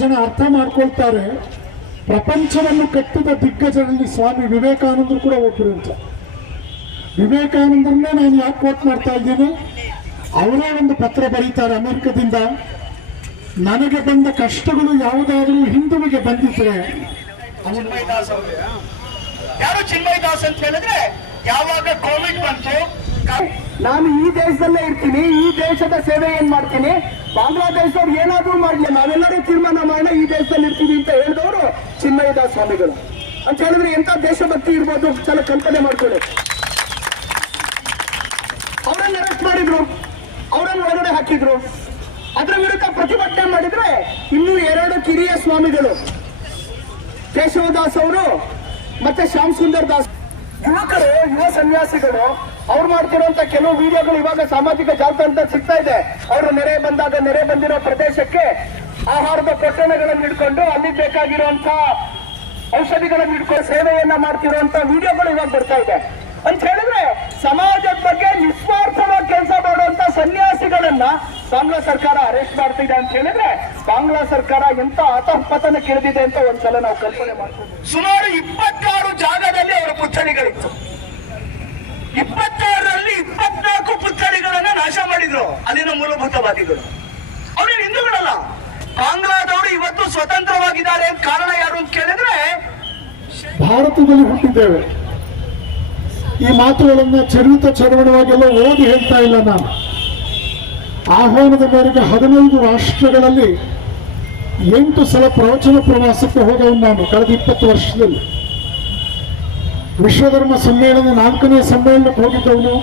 ಜನ ಅರ್ಥ ಮಾಡ್ಕೊಳ್ತಾರೆ. ಪ್ರಪಂಚವನ್ನು ಕಟ್ಟಿದ ದಿಗ್ಗಜರಲ್ಲಿ ಸ್ವಾಮಿ ವಿವೇಕಾನಂದರು ಕೂಡ ಒಬ್ಬರು ಅಂತ. ವಿವೇಕಾನಂದರನ್ನೇ ನಾನು ಯಾಕೆ ಕೋಟ್ ಮಾಡ್ತಾ ಇದ್ದೀನಿ? ಅವರೇ ಒಂದು ಪತ್ರ ಬರೀತಾರೆ ಅಮೆರಿಕದಿಂದ. ನನಗೆ ಬಂದ ಕಷ್ಟಗಳು ಯಾವುದಾದ್ರೂ ಹಿಂದುವಿಗೆ ಬಂದಿದ್ರೆ. ಚಿನ್ಮಯ್ ದಾಸ್ ಅವರು ಯಾರು ಚಿನ್ಮಯದಾಸ್ ಅಂತ ಹೇಳಿದ್ರೆ ಯಾವಾಗ ಕೋವಿಡ್ ಬಂತು? ನಾನು ಈ ದೇಶದಲ್ಲೇ ಇರ್ತೀನಿ ಈ ದೇಶದ ಸೇವೆ ಏನ್ ಮಾಡ್ತೀನಿ? ಬಾಂಗ್ಲಾದೇಶದವ್ರು ಏನಾದ್ರೂ ಮಾಡಲಿ. ನಾವೆಲ್ಲರೂ ತೀರ್ಮಾನ ಮಾಡೋಣ, ಈ ದೇಶದಲ್ಲಿ ಇರ್ತೀವಿ ಅಂತ ಹೇಳಿದವರು ಚಿನ್ಮಯ್ಯದ ಸ್ವಾಮಿಗಳು. ಅಂತ ಹೇಳಿದ್ರೆ ಎಂತ ದೇಶಭಕ್ತಿ ಇರ್ಬೋದು? ಚಲ ಕಲ್ಪನೆ ಮಾಡ್ಕೊಳ್ಳಿ. ಅವರನ್ನ ಅರೆಸ್ಟ್ ಮಾಡಿದ್ರು. ಅವರನ್ನು ಒಳಗಡೆ ಹಾಕಿದ್ರು. ಅದ್ರ ವಿರುದ್ಧ ಪ್ರತಿಭಟನೆ ಮಾಡಿದ್ರೆ ಇನ್ನೂ ಎರಡು ಕಿರಿಯ ಸ್ವಾಮಿಗಳು. ಕೇಶವದಾಸ್ ಅವರು ಮತ್ತೆ ಶ್ಯಾಮ್ ಸುಂದರ್ ದಾಸ್. ಯುವಕರು, ಯುವ ಸನ್ಯಾಸಿಗಳು ಅವ್ರು ಮಾಡ್ತಿರುವಂತ ಕೆಲವು ವಿಡಿಯೋಗಳು ಇವಾಗ ಸಾಮಾಜಿಕ ಜಾಲತಾಣದ ಸಿಗ್ತಾ ಇದೆ. ಅವರು ನೆರೆ ಬಂದಾಗ ನೆರೆ ಬಂದಿರೋ ಪ್ರದೇಶಕ್ಕೆ ಆಹಾರದ ಪೊಟ್ಟಣಗಳನ್ನು ಇಟ್ಕೊಂಡು ಅಲ್ಲಿ ಬೇಕಾಗಿರುವಂತ ಔಷಧಿಗಳನ್ನು ಇಟ್ಕೊಂಡು ಸೇವೆಯನ್ನ ಮಾಡ್ತಿರುವಂತ ವಿಡಿಯೋಗಳು ಇವಾಗ ಬರ್ತಾ ಇದೆ. ಅಂತ ಹೇಳಿದ್ರೆ ಸಮಾಜದ ಬಗ್ಗೆ ನಿಸ್ವಾರ್ಥವಾಗಿ ಕೆಲಸ ಮಾಡುವಂತ ಸನ್ಯಾಸಿಗಳನ್ನ ಬಾಂಗ್ಲಾ ಸರ್ಕಾರ ಅರೆಸ್ಟ್ ಮಾಡ್ತಿದೆ ಅಂತ ಹೇಳಿದ್ರೆ ಬಾಂಗ್ಲಾ ಸರ್ಕಾರ ಎಂತ ಅತಃಪತನ ಕೆಳದಿದೆ ಅಂತ ಒಂದ್ಸಲ ನಾವು ಕಲ್ಪನೆ ಮಾಡ್ತೀವಿ ಸುಮಾರು ಇಪ್ಪತ್ತಾರು ಜಾಗದಲ್ಲಿ ಅವರ ಪುತ್ಥಳಿಗಳಿತ್ತು ಇಪ್ಪತ್ತಾರರಲ್ಲಿ ಇಪ್ಪತ್ನಾಲ್ಕು ಪುತ್ಥಳಿಗಳನ್ನ ನಾಶ ಮಾಡಿದ್ರು. ಅಲ್ಲಿನ ಮೂಲಭೂತವಾದಿಗಳು. ಅವ್ರೇನು ಹಿಂದೂಗಳಲ್ಲ? ಬಾಂಗ್ಲಾದವರು ಇವತ್ತು ಸ್ವತಂತ್ರವಾಗಿದ್ದಾರೆ ಕಾರಣ ಯಾರು ಅಂತ ಕೇಳಿದ್ರೆ, ಭಾರತದಲ್ಲಿ ಹುಟ್ಟಿದ್ದೇವೆ. ಈ ಮಾತುಗಳನ್ನ ಚರಿತ ಚರವಣವಾಗಿಲ್ಲ ಓದಿ ಹೇಳ್ತಾ ಇಲ್ಲ ನಾನು. ಆಹ್ವಾನದ ಮೇರೆಗೆ ಹದಿನೈದು ರಾಷ್ಟ್ರಗಳಲ್ಲಿ ಎಂಟು ಸಲ ಪ್ರವಚನ ಪ್ರವಾಸಕ್ಕೆ ಹೋದವನು ನಾನು, ಕಳೆದ ಇಪ್ಪತ್ತು ವರ್ಷದಲ್ಲಿ. ವಿಶ್ವಧರ್ಮ ಸಮ್ಮೇಳನ ನಾಲ್ಕನೇ ಸಮ್ಮೇಳನಕ್ಕೆ ಹೋಗಿದ್ದವನು.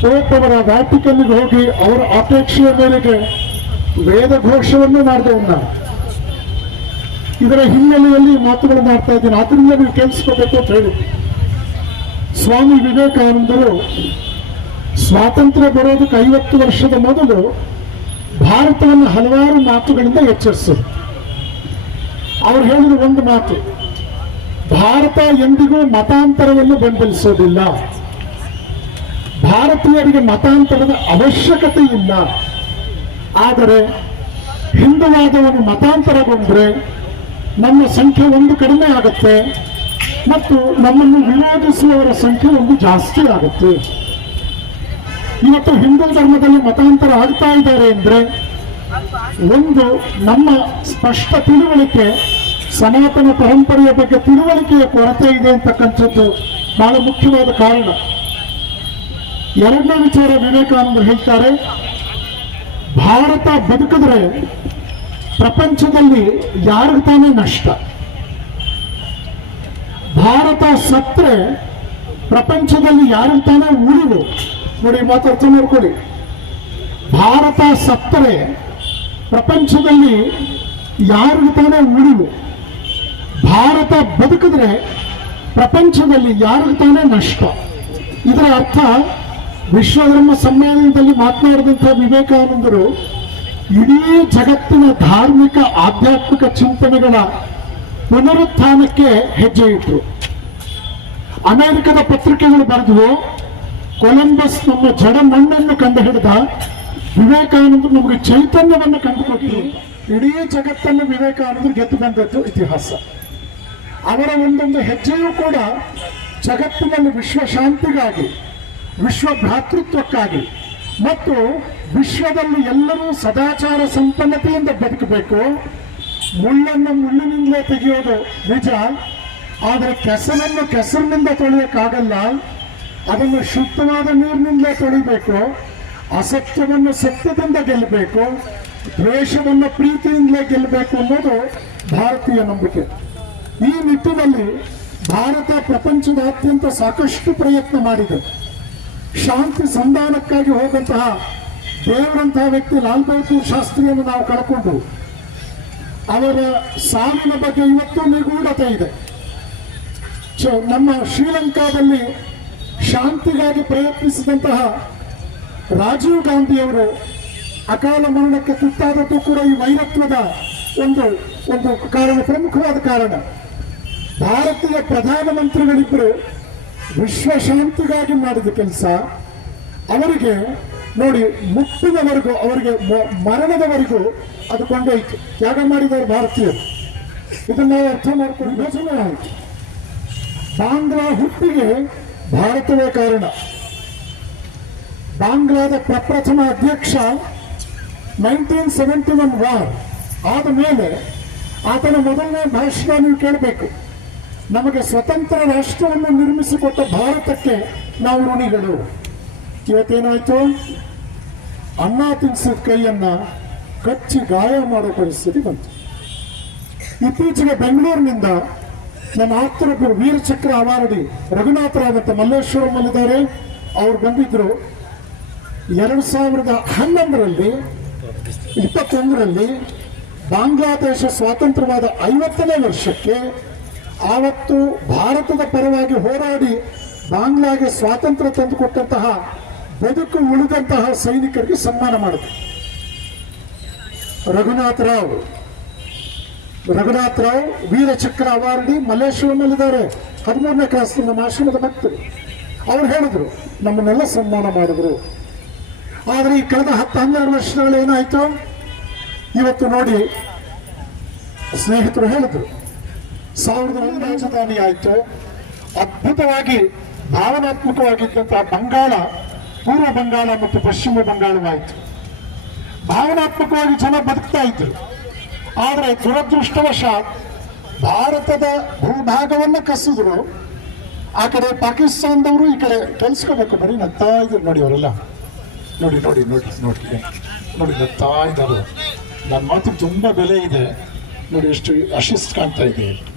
ಪೋಪ್ ಅವರ ವ್ಯಾಟಿಕನ್ಗೆ ಹೋಗಿ ಅವರ ಅಪೇಕ್ಷೆಯ ಮೇರೆಗೆ ವೇದ ಘೋಷವನ್ನು ಮಾಡಿದವನು ನಾನು ಇದರ ಹಿನ್ನೆಲೆಯಲ್ಲಿ ಮಾತುಗಳು ಮಾಡ್ತಾ ಇದ್ದೀನಿ. ಅದರಿಂದ ನೀವು ಕೇಳಿಸ್ಕೋಬೇಕು ಅಂತ ಹೇಳಿ. ಸ್ವಾಮಿ ವಿವೇಕಾನಂದರು ಸ್ವಾತಂತ್ರ್ಯ ಬರೋದಕ್ಕೆ ಐವತ್ತು ವರ್ಷದ ಮೊದಲು ಭಾರತವನ್ನು ಹಲವಾರು ಮಾತುಗಳಿಂದ ಎಚ್ಚರಿಸಿದರು. ಅವ್ರು ಹೇಳಿದ ಒಂದು ಮಾತು ಭಾರತ ಎಂದಿಗೂ ಮತಾಂತರವನ್ನು ಬೆಂಬಲಿಸೋದಿಲ್ಲ. ಭಾರತೀಯರಿಗೆ ಮತಾಂತರದ ಅವಶ್ಯಕತೆ ಇಲ್ಲ. ಆದರೆ ಹಿಂದುವಾದವನ್ನು ಮತಾಂತರಗೊಂಡ್ರೆ ನಮ್ಮ ಸಂಖ್ಯೆ ಒಂದು ಕಡಿಮೆ ಆಗುತ್ತೆ ಮತ್ತು ನಮ್ಮನ್ನು ವಿರೋಧಿಸುವವರ ಸಂಖ್ಯೆ ಒಂದು ಜಾಸ್ತಿ ಆಗುತ್ತೆ. ಇವತ್ತು ಹಿಂದೂ ಧರ್ಮದಲ್ಲಿ ಮತಾಂತರ ಆಗ್ತಾ ಇದ್ದಾರೆ ಅಂದ್ರೆ ಒಂದು ನಮ್ಮ ಸ್ಪಷ್ಟ ತಿಳುವಳಿಕೆ ಸನಾತನ ಪರಂಪರೆಯ ಬಗ್ಗೆ ತಿಳುವಳಿಕೆಯ ಕೊರತೆ ಇದೆ ಅಂತಕ್ಕಂಥದ್ದು ಬಹಳ ಮುಖ್ಯವಾದ ಕಾರಣ. ಎರಡನೇ ವಿಚಾರ ವಿವೇಕಾನಂದರು ಹೇಳ್ತಾರೆ, ಭಾರತ ಬದುಕಿದ್ರೆ ಪ್ರಪಂಚದಲ್ಲಿ ಯಾರಿಗೆ ತಾನೇ ನಷ್ಟ. ಭಾರತ ಸತ್ರೆ ಪ್ರಪಂಚದಲ್ಲಿ ಯಾರಿಗೆ ತಾನೇ ಉಳಿವು. ನೋಡಿ ಮಾತಾಡ್ತಾ ನೋಡ್ಕೊಳ್ಳಿ. ಭಾರತ ಸತ್ತರೆ ಪ್ರಪಂಚದಲ್ಲಿ ಯಾರಿಗೆ ತಾನೇ ಉಳಿವು. ಭಾರತ ಬದುಕಿದ್ರೆ ಪ್ರಪಂಚದಲ್ಲಿ ಯಾರಿಗೆ ತಾನೇ ನಷ್ಟ. ಇದರ ಅರ್ಥ ವಿಶ್ವಧರ್ಮ ಸಮ್ಮೇಳನದಲ್ಲಿ ಮಾತನಾಡಿದಂಥ ವಿವೇಕಾನಂದರು, ಇಡೀ ಜಗತ್ತಿನ ಧಾರ್ಮಿಕ ಆಧ್ಯಾತ್ಮಿಕ ಚಿಂತನೆಗಳ ಪುನರುತ್ಥಾನಕ್ಕೆ ಹೆಜ್ಜೆ ಇಟ್ಟರು ಅಮೆರಿಕದ ಪತ್ರಿಕೆಗಳು ಬರೆದವು, ಕೊಲಂಬಸ್ ನಮ್ಮ ಜಡ ಮಣ್ಣನ್ನು ಕಂಡು ಹಿಡಿದ ವಿವೇಕಾನಂದರು ನಮಗೆ ಚೈತನ್ಯವನ್ನು ಕಂಡುಕೊಟ್ಟರು ಇಡೀ ಜಗತ್ತನ್ನು ವಿವೇಕಾನಂದರು ಗೆದ್ದು ಬಂದದ್ದು ಇತಿಹಾಸ. ಅವರ ಒಂದೊಂದು ಹೆಜ್ಜೆಯೂ ಕೂಡ ಜಗತ್ತಿನಲ್ಲಿ ವಿಶ್ವ ಶಾಂತಿಗಾಗಿ, ವಿಶ್ವ ಭ್ರಾತೃತ್ವಕ್ಕಾಗಿ ಮತ್ತು ವಿಶ್ವದಲ್ಲಿ ಎಲ್ಲರೂ ಸದಾಚಾರ ಸಂಪನ್ನತೆಯಿಂದ ಬದುಕಬೇಕು. ಮುಳ್ಳನ್ನು ಮುಳ್ಳಿನಿಂದಲೇ ತೆಗೆಯೋದು ನಿಜ, ಆದರೆ ಕೆಸರನ್ನು ಕೆಸರಿನಿಂದ ತೊಳೆಯೋಕ್ಕಾಗಲ್ಲ. ಅದನ್ನು ಶುದ್ಧವಾದ ನೀರಿನಿಂದಲೇ ತೊಳಿಬೇಕು, ಅಸತ್ಯವನ್ನು ಸತ್ಯದಿಂದ ಗೆಲ್ಲಬೇಕು, ದ್ವೇಷವನ್ನು ಪ್ರೀತಿಯಿಂದಲೇ ಗೆಲ್ಲಬೇಕು ಅನ್ನೋದು ಭಾರತೀಯ ನಂಬಿಕೆ. ಈ ನಿಟ್ಟಿನಲ್ಲಿ ಭಾರತ ಪ್ರಪಂಚದಾದ್ಯಂತ ಸಾಕಷ್ಟು ಪ್ರಯತ್ನ ಮಾಡಿದೆ. ಶಾಂತಿ ಸಂಧಾನಕ್ಕಾಗಿ ಹೋದಂತಹ ದೇವರಂತಹ ವ್ಯಕ್ತಿ ಲಾಲ್ ಬಹದ್ದೂರ್ ಶಾಸ್ತ್ರಿಯನ್ನು ನಾವು ಕಳ್ಕೊಂಡು, ಅವರ ಸಾವಿನ ಬಗ್ಗೆ ಇವತ್ತು ನಿಗೂಢತೆ ಇದೆ. ಸೊ, ನಮ್ಮ ಶ್ರೀಲಂಕಾದಲ್ಲಿ ಶಾಂತಿಗಾಗಿ ಪ್ರಯತ್ನಿಸಿದಂತಹ ರಾಜೀವ್ ಗಾಂಧಿಯವರು ಅಕಾಲ ಮರಣಕ್ಕೆ ತುತ್ತಾದದ್ದು ಕೂಡ ಈ ವೈರತ್ವದ ಒಂದು ಒಂದು ಕಾರಣ, ಪ್ರಮುಖವಾದ ಕಾರಣ. ಭಾರತೀಯ ಪ್ರಧಾನಮಂತ್ರಿಗಳಿಬ್ಬರು ವಿಶ್ವಶಾಂತಿಗಾಗಿ ಮಾಡಿದ ಕೆಲಸ. ಅವರಿಗೆ ನೋಡಿ ಮುಟ್ಟಿದವರೆಗೂ, ಅವರಿಗೆ ಮರಣದವರೆಗೂ ಅದು ಕೊಂಡೊಯ್ತು. ತ್ಯಾಗ ಮಾಡಿದವರು ಭಾರತೀಯರು. ಇದನ್ನ ನಾವು ಅರ್ಥ ಮಾಡ್ಕೊಂಡು ವಿಭಜನೆ ಆಯಿತು. ಬಾಂಗ್ಲಾ ಹುಟ್ಟಿಗೆ ಭಾರತವೇ ಕಾರಣ. ಬಾಂಗ್ಲಾದ ಪ್ರಪ್ರಥಮ ಅಧ್ಯಕ್ಷ ನೈನ್ಟೀನ್ ಸೆವೆಂಟಿ ಒನ್ ವಾರ್ ಆದ ಮೇಲೆ ಆತನ ಮೊದಲನೇ ಭಾಷಣ ನೀವು ಕೇಳಬೇಕು. ನಮಗೆ ಸ್ವತಂತ್ರ ರಾಷ್ಟ್ರವನ್ನು ನಿರ್ಮಿಸಿಕೊಟ್ಟ ಭಾರತಕ್ಕೆ ನಾವು ಋಣಿಗಳು. ಇವತ್ತೇನಾಯ್ತು? ಅನ್ನ ತಿನ್ಸಿದ ಕೈಯನ್ನ ಕಚ್ಚಿ ಗಾಯ ಮಾಡೋ ಪರಿಸ್ಥಿತಿ ಬಂತು. ಇತ್ತೀಚೆಗೆ ಬೆಂಗಳೂರಿನಿಂದ ನನ್ನ ಆಪ್ತರೊಬ್ಬರು ವೀರಚಕ್ರ ಅವಾರ್ಡಿ ಮಲ್ಲೇಶ್ವರಂ ಮಲ್ಲೇಶ್ವರಮಲ್ಲಿದ್ದಾರೆ ಅವ್ರು ಬಂದಿದ್ರು ಎರಡು ಸಾವಿರದ ಹನ್ನೊಂದರಲ್ಲಿ, ಇಪ್ಪತ್ತೊಂದರಲ್ಲಿ ಬಾಂಗ್ಲಾದೇಶ ಸ್ವಾತಂತ್ರ್ಯವಾದ ಐವತ್ತನೇ ವರ್ಷಕ್ಕೆ ಆವತ್ತು ಭಾರತದ ಪರವಾಗಿ ಹೋರಾಡಿ ಬಾಂಗ್ಲಾಗೆ ಸ್ವಾತಂತ್ರ್ಯ ತಂದುಕೊಟ್ಟಂತಹ ಬದುಕು ಉಳಿದಂತಹ ಸೈನಿಕರಿಗೆ ಸನ್ಮಾನ ಮಾಡಿದ್ರು ರಘುನಾಥ್ ರಾವ್. ರಘುನಾಥ್ ರಾವ್ ವೀರಚಕ್ರ ಅವಾರ್ಡಿ ಮಲ್ಲೇಶ್ವರಮಲ್ಲಿದ್ದಾರೆ ಹದಿಮೂರನೇ ಕ್ಲಾಸ್ ನಮ್ಮ ಆಶ್ರಮದ ಭಕ್ತರು. ಅವ್ರು ಹೇಳಿದ್ರು, ನಮ್ಮನ್ನೆಲ್ಲ ಸನ್ಮಾನ ಮಾಡಿದ್ರು. ಆದರೆ ಈ ಕಳೆದ ಹತ್ತು ಹನ್ನೆರಡು ವರ್ಷಗಳು ಏನಾಯ್ತು? ಇವತ್ತು ನೋಡಿ ಸ್ನೇಹಿತರು ಹೇಳಿದ್ರು ಸಾವಿರದ ಒಂದು ರಾಜಧಾನಿ ಆಯಿತು. ಅದ್ಭುತವಾಗಿ ಭಾವನಾತ್ಮಕವಾಗಿದ್ದಂತಹ ಬಂಗಾಳ, ಪೂರ್ವ ಬಂಗಾಳ ಮತ್ತು ಪಶ್ಚಿಮ ಬಂಗಾಳವಾಯಿತು. ಭಾವನಾತ್ಮಕವಾಗಿ ಜನ ಬದುಕ್ತಾ ಇದ್ರು. ಆದರೆ ದುರದೃಷ್ಟವಶಾತ್ ಭಾರತದ ಭೂಭಾಗವನ್ನು ಕಸಿದ್ರು. ಆ ಕಡೆ ಪಾಕಿಸ್ತಾನದವರು ಈ ಕಡೆ ಕೆಲ್ಸ್ಕೋಬೇಕು. ಬರೀ ನಗ್ತಾ ಇದ್ರು. ನೋಡಿ ಅವರೆಲ್ಲ. ನೋಡಿ ನೋಡಿ ನೋಡಿ ನೋಡಿ. ನೋಡಿ, ನಗ್ತಾ ಇದ್ದಾರೆ. ನನ್ನ ಮಾತಿಗೆ ತುಂಬಾ ಬೆಲೆ ಇದೆ. ನೋಡಿ, ಎಷ್ಟು ಅಶಿಸ್ಟ್ ಕಾಣ್ತಾ ಇದೆ.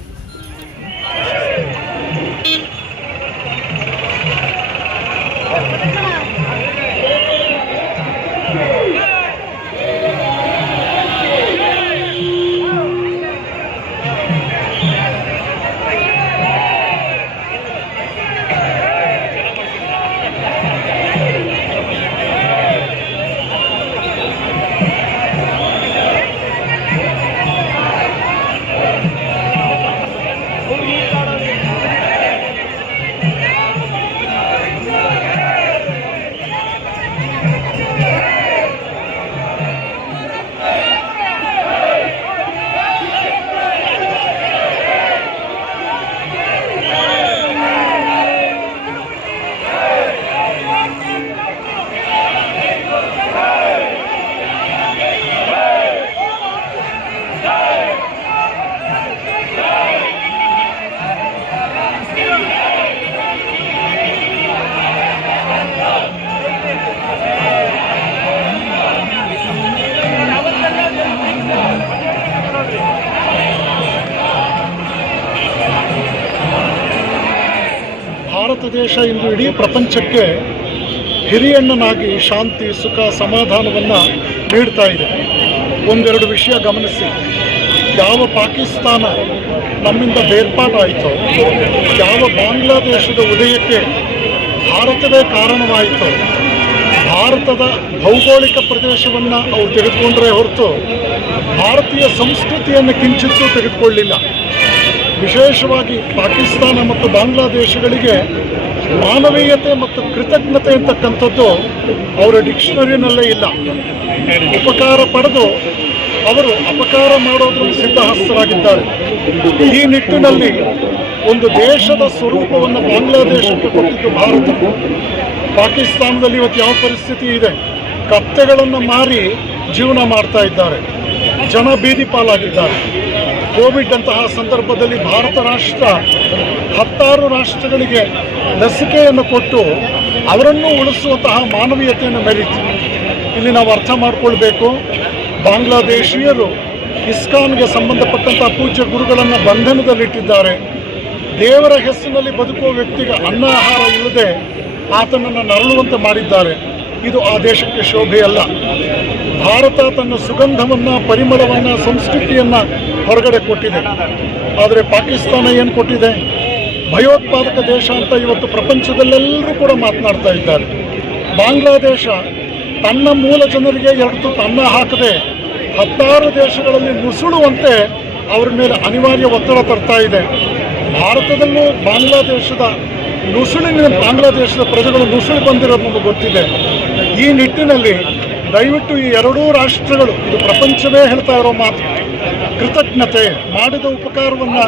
ದೇಶ ಇಂದು ಇಡೀ ಪ್ರಪಂಚಕ್ಕೆ ಹಿರಿಯಣ್ಣನಾಗಿ ಶಾಂತಿ, ಸುಖ, ಸಮಾಧಾನವನ್ನು ನೀಡ್ತಾ ಇದೆ. ಒಂದೆರಡು ವಿಷಯ ಗಮನಿಸಿ. ಯಾವ ಪಾಕಿಸ್ತಾನ ನಮ್ಮಿಂದ ಬೇರ್ಪಾಡಾಯಿತು ಯಾವ ಬಾಂಗ್ಲಾದೇಶದ ಉದಯಕ್ಕೆ ಭಾರತವೇ ಕಾರಣವಾಯಿತು, ಭಾರತದ ಭೌಗೋಳಿಕ ಪ್ರದೇಶವನ್ನು ಅವರು ತೆಗೆದುಕೊಂಡ್ರೆ ಹೊರತು ಭಾರತೀಯ ಸಂಸ್ಕೃತಿಯನ್ನು ಕಿಂಚಿತ್ತೂ ತೆಗೆದುಕೊಳ್ಳಿಲ್ಲ. ವಿಶೇಷವಾಗಿ ಪಾಕಿಸ್ತಾನ ಮತ್ತು ಬಾಂಗ್ಲಾದೇಶಗಳಿಗೆ ಮಾನವೀಯತೆ ಮತ್ತು ಕೃತಜ್ಞತೆ ಅಂತಕ್ಕಂಥದ್ದು ಅವರ ಡಿಕ್ಷನರಿನಲ್ಲೇ ಇಲ್ಲ. ಉಪಕಾರ ಪಡೆದು ಅವರು ಅಪಕಾರ ಮಾಡೋದ್ರಲ್ಲಿ ಸಿದ್ಧಹಸ್ತರಾಗಿದ್ದಾರೆ. ಈ ನಿಟ್ಟಿನಲ್ಲಿ ಒಂದು ದೇಶದ ಸ್ವರೂಪವನ್ನು ಬಾಂಗ್ಲಾದೇಶಕ್ಕೆ ಕೊಟ್ಟಿದ್ದು ಭಾರತ. ಪಾಕಿಸ್ತಾನದಲ್ಲಿ ಇವತ್ತು ಯಾವ ಪರಿಸ್ಥಿತಿ ಇದೆ? ಕತ್ತೆಗಳನ್ನು ಮಾರಿ ಜೀವನ ಮಾಡ್ತಾ ಇದ್ದಾರೆ. ಜನ ಬೀದಿ ಪಾಲಾಗಿದ್ದಾರೆ. ಕೋವಿಡ್ ಅಂತಹ ಸಂದರ್ಭದಲ್ಲಿ ಭಾರತ ರಾಷ್ಟ್ರ ಹತ್ತಾರು ರಾಷ್ಟ್ರಗಳಿಗೆ ಲಸಿಕೆಯನ್ನು ಕೊಟ್ಟು ಅವರನ್ನು ಉಳಿಸುವಂತಹ ಮಾನವೀಯತೆಯನ್ನು ಮೆರೀತು ಇಲ್ಲಿ ನಾವು ಅರ್ಥ ಮಾಡಿಕೊಳ್ಬೇಕು. ಬಾಂಗ್ಲಾದೇಶೀಯರು ಇಸ್ಕಾನ್ಗೆ ಸಂಬಂಧಪಟ್ಟಂತಹ ಪೂಜ್ಯ ಗುರುಗಳನ್ನು ಬಂಧನದಲ್ಲಿಟ್ಟಿದ್ದಾರೆ. ದೇವರ ಹೆಸರಿನಲ್ಲಿ ಬದುಕುವ ವ್ಯಕ್ತಿಗೆ ಅನ್ನ ಆಹಾರ ಇಲ್ಲದೆ ಆತನನ್ನು ನರಳುವಂತೆ ಮಾಡಿದ್ದಾರೆ. ಇದು ಆ ದೇಶಕ್ಕೆ ಶೋಭೆಯಲ್ಲ. ಭಾರತ ತನ್ನ ಸುಗಂಧವನ್ನು, ಪರಿಮಳವನ್ನು, ಸಂಸ್ಕೃತಿಯನ್ನು ಹೊರಗಡೆ ಕೊಟ್ಟಿದೆ. ಆದರೆ ಪಾಕಿಸ್ತಾನ ಏನು ಕೊಟ್ಟಿದೆ? ಭಯೋತ್ಪಾದಕ ದೇಶ ಅಂತ ಇವತ್ತು ಪ್ರಪಂಚದಲ್ಲೆಲ್ಲರೂ ಕೂಡ ಮಾತನಾಡ್ತಾ ಇದ್ದಾರೆ. ಬಾಂಗ್ಲಾದೇಶ ತನ್ನ ಮೂಲ ಜನರಿಗೆ ಎರಡು ತನ್ನ ಹಾಕದೆ ಹತ್ತಾರು ದೇಶಗಳಲ್ಲಿ ನುಸುಳುವಂತೆ ಅವರ ಮೇಲೆ ಅನಿವಾರ್ಯ ಒತ್ತಡ ತರ್ತಾ ಇದೆ. ಭಾರತದಲ್ಲೂ ಬಾಂಗ್ಲಾದೇಶದ ನುಸುಳಿನ ಬಾಂಗ್ಲಾದೇಶದ ಪ್ರಜೆಗಳು ನುಸುಳು ಬಂದಿರೋದು ನಮಗೆ ಗೊತ್ತಿದೆ. ಈ ನಿಟ್ಟಿನಲ್ಲಿ ದಯವಿಟ್ಟು ಈ ಎರಡೂ ರಾಷ್ಟ್ರಗಳು, ಇದು ಪ್ರಪಂಚವೇ ಹೇಳ್ತಾ ಇರೋ ಮಾತು ಕೃತಜ್ಞತೆ ಮಾಡಿದ ಉಪಕಾರವನ್ನು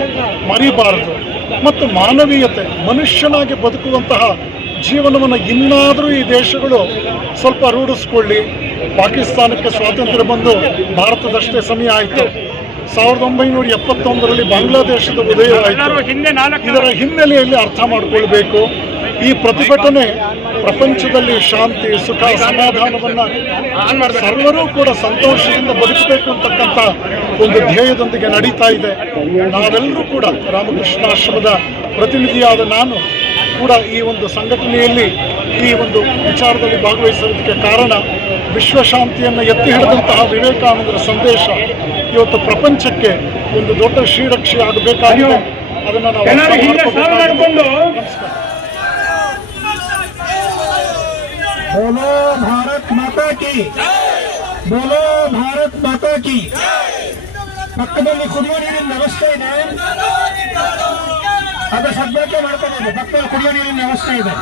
ಮರಿಬಾರದು ಮತ್ತು ಮಾನವೀಯತೆ, ಮನುಷ್ಯನಾಗಿ ಬದುಕುವಂತಹ ಜೀವನವನ್ನು ಇನ್ನಾದರೂ ಈ ದೇಶಗಳು ಸ್ವಲ್ಪ ರೂಢಿಸ್ಕೊಳ್ಳಿ. ಪಾಕಿಸ್ತಾನಕ್ಕೆ ಸ್ವಾತಂತ್ರ್ಯ ಬಂದು ಭಾರತದಷ್ಟೇ ಸಮಯ ಆಯಿತು. ಸಾವಿರದ ಒಂಬೈನೂರ ಎಪ್ಪತ್ತೊಂದರಲ್ಲಿ ಬಾಂಗ್ಲಾದೇಶದ ಉದಯವಾಯಿತು ಇದರ ಹಿನ್ನೆಲೆಯಲ್ಲಿ ಅರ್ಥ ಮಾಡಿಕೊಳ್ಬೇಕು. ಈ ಪ್ರತಿಭಟನೆ ಪ್ರಪಂಚದಲ್ಲಿ ಶಾಂತಿ ಸುಖ ಸಮಾಧಾನವನ್ನು ಸರ್ವರೂ ಕೂಡ ಸಂತೋಷದಿಂದ ಬದುಕಬೇಕು ಅಂತಕ್ಕಂಥ ಒಂದು ಧ್ಯೇಯದೊಂದಿಗೆ ನಡೀತಾ ಇದೆ. ನಾವೆಲ್ಲರೂ ಕೂಡ ರಾಮಕೃಷ್ಣಾಶ್ರಮದ ಪ್ರತಿನಿಧಿಯಾದ ನಾನು ಕೂಡ ಈ ಒಂದು ಸಂಘಟನೆಯಲ್ಲಿ ಈ ಒಂದು ವಿಚಾರದಲ್ಲಿ ಭಾಗವಹಿಸುವುದಕ್ಕೆ ಕಾರಣ ವಿಶ್ವಶಾಂತಿಯನ್ನು ಎತ್ತಿ ಹಿಡಿದಂತಹ ವಿವೇಕಾನಂದರ ಸಂದೇಶ ಇವತ್ತು ಪ್ರಪಂಚಕ್ಕೆ ಒಂದು ದೊಡ್ಡ ಶ್ರೀರಕ್ಷೆ ಆಗಬೇಕಾಗಿದೆ. ಅದನ್ನು ನಾವು ಭಾರತ್ ಮಾತಾ ಕಿ. ಬೋಲೋ ಭಾರತ್ ಮಾತಾ ಕಿ. ಪಕ್ಕದಲ್ಲಿ ಕುಡಿಯುವ ನೀರಿನ ವ್ಯವಸ್ಥೆ ಇದೆ. ಅದು ಸದ್ಬಳಕೆ ಮಾಡ್ಕೋಬಹುದು ಪಕ್ಕದಲ್ಲಿ ಕುಡಿಯುವ ನೀರಿನ ವ್ಯವಸ್ಥೆ ಇದೆ.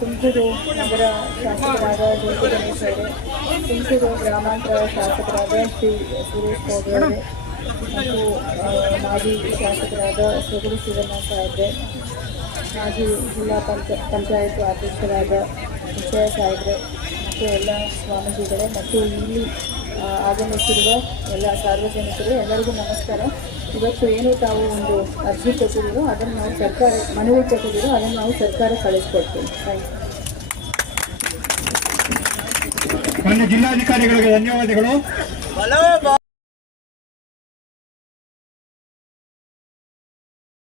ತುಮಕೂರು ನಗರ ಶಾಸಕರಾದ ಜ್ಯೋತಿ ರಮೇಶ್ ಅವರು ತುಮಕೂರು ಗ್ರಾಮಾಂತರ ಶಾಸಕರಾದ ಶ್ರೀ ಸುರೇಶ್ ಗೌಡ ಅವರು, ಮತ್ತು ಮಾಜಿ ಶಾಸಕರಾದ ಸೊಗಡು ಶಿವಣ್ಣ ಸಾಹೇಬ್ರೆ, ಮಾಜಿ ಜಿಲ್ಲಾ ಪಂಚ, ಪಂಚಾಯತ್ ಅಧ್ಯಕ್ಷರಾದ ವಿಜಯ ಸಾಹೇಬ್ರೆ, ಮತ್ತು ಎಲ್ಲ ಸ್ವಾಮೀಜಿಗಳೇ, ಮತ್ತು ಇಲ್ಲಿ ಆಗಮಿಸಿರುವ ಎಲ್ಲ ಸಾರ್ವಜನಿಕರು ಎಲ್ಲರಿಗೂ ನಮಸ್ಕಾರ. ಇವತ್ತು ಏನು ತಾವು ಒಂದು ಅರ್ಜಿ ಕೊಟ್ಟಿದ್ದೀರೋ ಅದನ್ನು ನಾವು ಸರ್ಕಾರ ಮನವಿ ಕೊಟ್ಟಿದ್ದೀರೋ ಅದನ್ನು ನಾವು ಸರ್ಕಾರ ಕಳಿಸ್ಕೊಡ್ತೀವಿ. ಥ್ಯಾಂಕ್ ಯು ಮಾನ್ಯ ಜಿಲ್ಲಾಧಿಕಾರಿಗಳಿಗೆ ಧನ್ಯವಾದಗಳು.